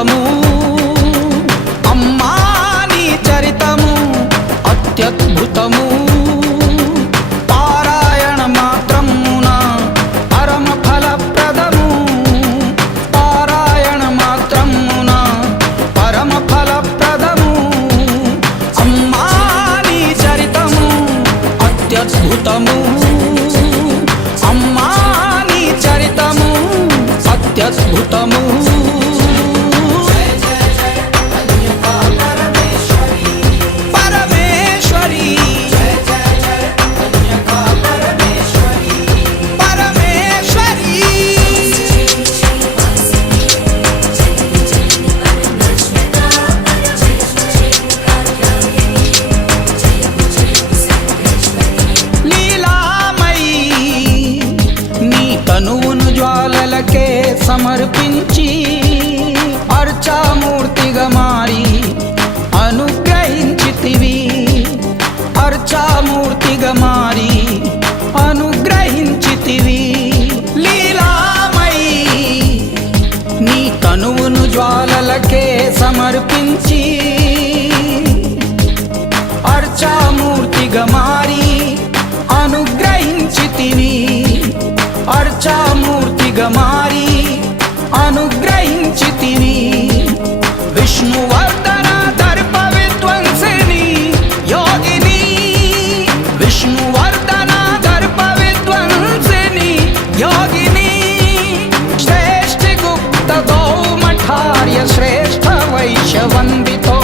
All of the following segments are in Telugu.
అద్భుతము అమ్మా నీ చరితము అత్యద్భుతము పారాయణ మాత్రమున పరమ ఫలప్రదము పారాయణ మాత్రమున పరమ ఫలప్రదము అమ్మా నీ చరితము అత్యద్భుతము అమ్మా నీ చరితము అత్యద్భుతము తనువును జ్వాలలకే సమర్పించి అర్చామూర్తిగా మారి అనుగ్రహించితివి అర్చామూర్తిగా మారి అనుగ్రహించితివి లీలామయి నీ తనువును జ్వాలలకే సమర్పించి అర్చామూర్తిగా మారి అనుగ్రహించితివి అర్చామూర్తిగా మారి అనుగ్రహించితివి విష్ణువర్ధన దర్ప విధ్వంసిని యోగిని విష్ణువర్ధన దర్ప విధ్వంసిని యోగిని శ్రేష్ఠి గుప్త గౌమఠార్య శ్రేష్ఠ వైశ్యవందితో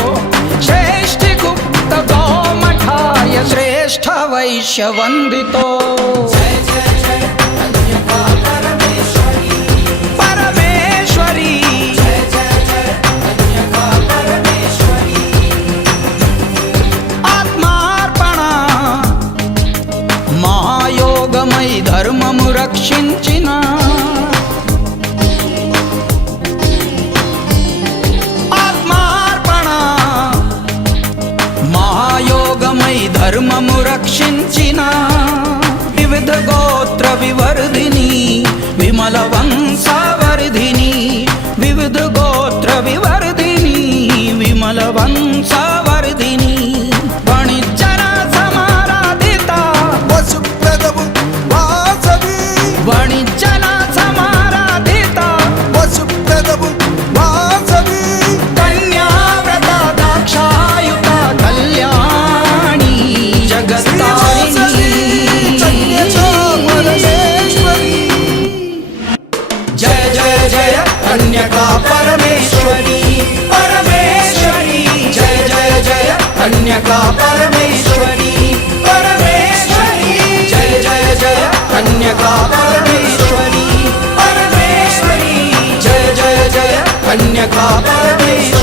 శ్రేష్ఠి గుప్త గౌమఠార్య శ్రేష్ఠ వైశ్యవందితో ధర్మము రక్షించిన ఆత్మార్పణ మహాయోగమై ధర్మము రక్షించిన వివిధ గోత్ర వివర్ధిని విమల వంశవర్ధిని వివిధ గోత్ర వివర్ధిని విమల వంశవర్ధిని వణిజ్జన సమారాధిత వసుప్రదము వణిజ్జన సమారాధిత వసుప్రదము వాసవి కన్యావ్రత దాక్షాయుత కళ్యాణి జగత్తారిణి జయ జయ జయ కన్యకా పరమేశ్వరి పరమేశ్వరి జయ జయ జయ కన్యకా పరమేశ్వరి పరమేశ్వరి జయ జయ జయ కన్యకా పరమేశ్వరి పరమేశ్వరి జయ జయ జయ కన్యకా పరమేశ్వరి